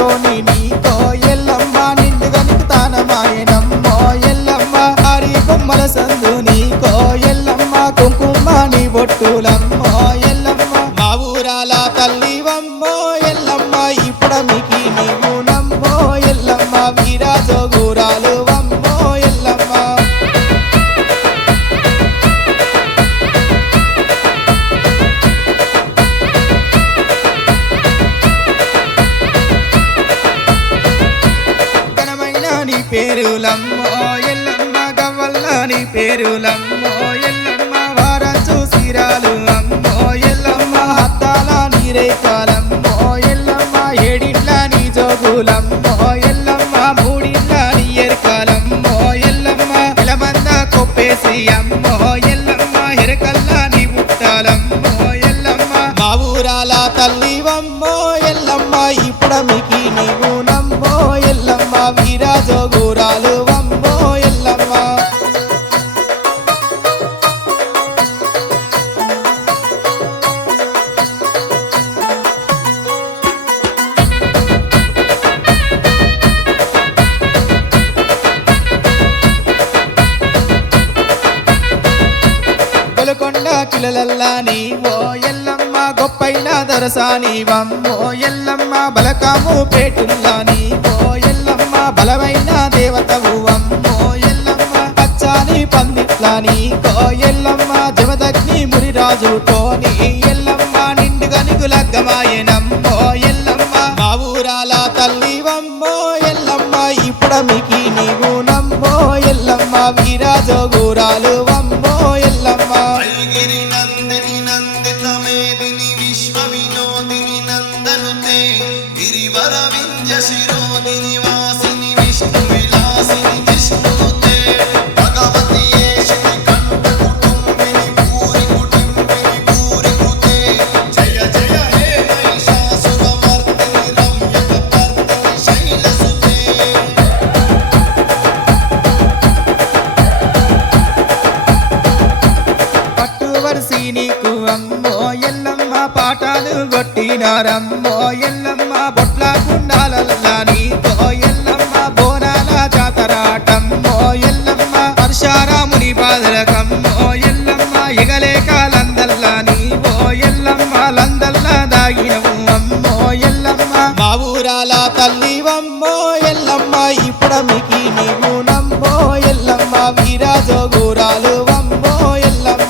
తోని నీకో ఎల్లమ్మ నిండుగా నీకు తానమాయనమ్మో ఎల్లమ్మ ఆరి బొమ్మల సందు నీకో ఎల్లమ్మ కుంకుమ నీ బొట్టులమ్మో ఎల్లమ్మ మా ఊరాల తల్లివమ్మో ఎల్లమ్మ ఇప్పుడమికి నీవు నమ్మో ఎల్లమ్మ వీరాజోగురాలు వమ్మో ఎల్లమ్మ ఘనమైన నీ పేరులమ్మో ఎల్లమ్మ గవ్వల్ల నీ పేరులమ్మో ఎల్లమ్మ వారచు సిరాలు అమ్మో ఎల్లమ్మ హద్దాల నీ రేఖలమ్మో ఎల్లమ్మ ఏడిళ్ళ నీ జోగులమ్మో ఎల్లమ్మ మూడిళ్ళ నీ ఎరకలమ్మో ఎల్లమ్మ ఎలమంద కొప్పేసి అమ్మో ఎల్లమ్మ ఎరకల్ల నీ బుట్టాలమ్మో ఎల్లమ్మ మా ఊరాల తల్లివమ్మో ఎల్లమ్మ ఇప్పుడమికి నీవు నమ్మో ఎల్లమ్మ వీరాజోగురాలు వమ్మో ఎల్లమ్మ గొలకొండ కిలలల్లా నీవో ఎల్లమ్మ గొప్పైన దొరసాని వమ్మో ఎల్లమ్మ బలకాము పేటుల్లా నీవో ఎల్లమ్మ బలమైన దేవతవు వమ్మో ఎల్లమ్మ పచ్చాని పందిట్లా నీకో ఎల్లమ్మ జమదగ్ని మునిరాజుతోని ఎల్లమ్మ నిండుగా నీకు లగ్గమాయనమ్మో ఎల్లమ్మ మా ఊరాల తల్లివమ్మో ఎల్లమ్మ ఇప్పుడమికి నీవు నమ్మో ఎల్లమ్మ వీరాజోగురాలు వమ్మో ఎల్లమ్మ ఐగిరి నందిని నందిత మేదిని విశ్వ వినోదిని నందనుతే గిరివర వింధ్య శిరోదిని వాసిని విష్ణు విలాసిని విష్ణుతే భగవతి ఏషిని కంఠ కుటుంబిని భూరి కుటుంబిని భూరి కృతే జయ జయ హే మహిషాసురమర్దిని రమ్యకపర్దిని శైలసుతే పట్టువరసి నీకు అమ్మో ఎల్లమ్మ పాటాలు కొట్టినారమ్మో ఎల్లమ్మ బొట్ల గుండాలల్లా నీకో ఎల్లమ్మ బోనాల జాతరాటమ్మో ఎల్లమ్మ పరశారాముని బాధలకమ్మో ఎల్లమ్మ ఎగలేక లందల్లా నీవో ఎల్లమ్మ లందల్లా దాగినవు అమ్మో ఎల్లమ్మ మా ఊరాల తల్లివమ్మో ఎల్లమ్మ ఇప్పుడమికి నీవు నమ్మో ఎల్లమ్మ వీరాజోగురాలు వమ్మో ఎల్లమ్మ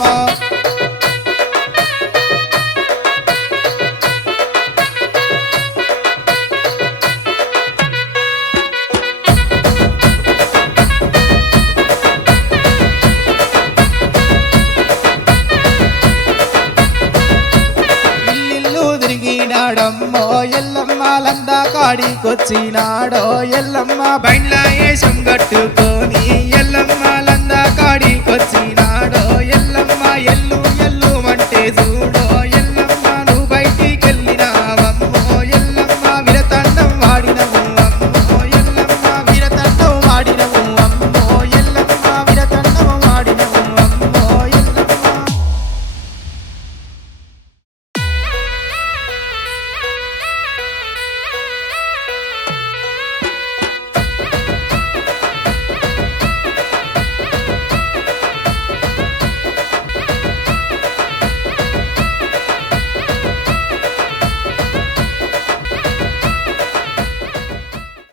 ఇల్లిల్లు తిరిగినాడమ్మో ఎల్లమ్మ లందా కాడికొచ్చినాడో ఎల్లమ్మ బండ్ల ఏషం గట్టుకో